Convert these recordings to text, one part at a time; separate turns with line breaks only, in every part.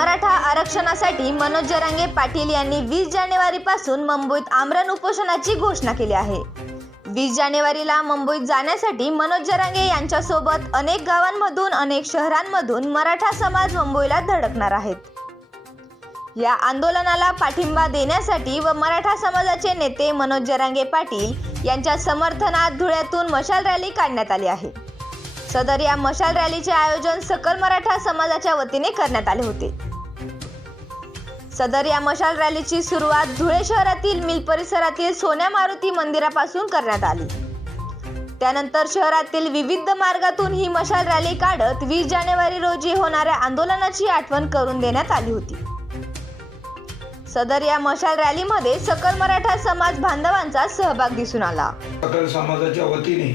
मराठा आरक्षणासाठी मनोज जरांगे पाटील यांनी वीस जानेवारीपासून मुंबईत आमरण उपोषणाची घोषणा केली आहे. वीस जानेवारीला मुंबईत जाण्यासाठी मनोज जरांगे यांच्यासोबत अनेक गावांमधून अनेक शहरांमधून मराठा समाज मुंबईला धडकणार आहेत. या आंदोलनाला पाठिंबा देण्यासाठी व मराठा समाजाचे नेते मनोज जरांगे पाटील यांच्या समर्थनात धुळ्यातून मशाल रॅली काढण्यात आली आहे. सदर या मशाल रॅलीचे आयोजन सकल मराठा समाजाच्या वतीने करण्यात आले होते. सदर या मशाल रॅलीची सुरुवात धुळे शहरातील मिल परिसरातील सोन्या मारुती मंदिरापासून करण्यात आली. त्यानंतर शहरातील विविध मार्गातून ही मशाल रॅली काढत वीस जानेवारी रोजी होणाऱ्या आंदोलनाची आठवण करून देण्यात आली होती. सदर या मशाल रॅलीमध्ये सकल मराठा समाज बांधवांचा सहभाग दिसून आला.
सकल समाजाच्या वतीने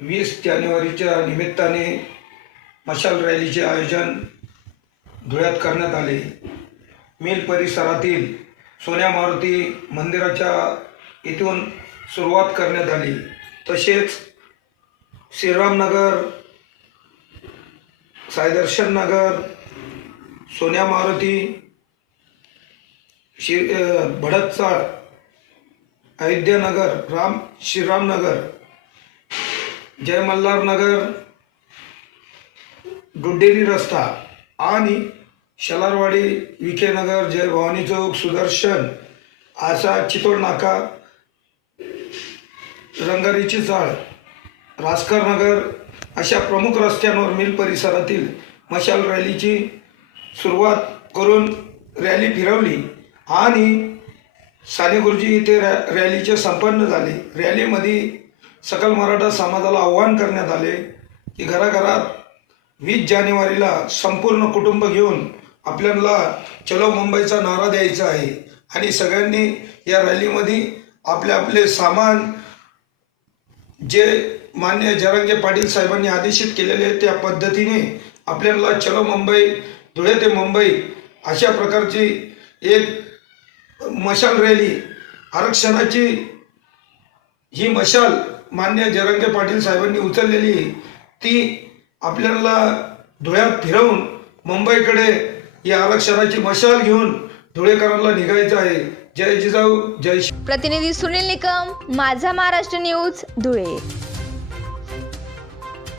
वीस जानेवारीच्या निमित्ताने मशाल रॅलीचे आयोजन धुळ्यात करण्यात आले. मिल परिसरातील सोन्या मारुती मंदिराच्या इथून सुरुवात करण्यात आली. तसेच श्रीरामनगर साईदर्शन नगर सोन्या मारुती श्री अ, भडतचाळ अयोध्यानगर राम श्रीरामनगर जय मल्हार नगर डुड्डेरी रस्ता आणि शलारवाडी विखेनगर जय भवानी चौक सुदर्शन आसा चितोड नाका रंगारीची चाळ रासकर नगर अशा प्रमुख रस्त्यांवर मिल परिसरातील मशाल रॅलीची सुरुवात करून रॅली फिरवली आणि साने गुरुजी इथे रॅ रॅलीचे संपन्न झाले. रॅलीमध्ये सकल मराठा समाजाला आव्हान करण्यात आले की घराघरात वीस जानेवारीला संपूर्ण कुटुंब घेऊन आपल्याला चलो मुंबईचा नारा द्यायचा आहे. आणि सगळ्यांनी या रॅलीमध्ये आपले आपले सामान जे मान्य जरांगे पाटील साहेबांनी आदेशित केलेले आहे त्या पद्धतीने आपल्याला चलो मुंबई धुळे ते मुंबई अशा प्रकारची एक मशाल रॅली आरक्षणाची ही मशाल मान्य जरंगे पाटील साहेबांनी उचललेली ती आपल्याला धुळ्यात फिरवून मुंबईकडे या आरक्षणाची मशाल घेऊन धुळेकरांना निघायचं आहे. जय जिजाऊ जय
प्रतिनिधी सुनील निकम माझा महाराष्ट्र न्यूज धुळे.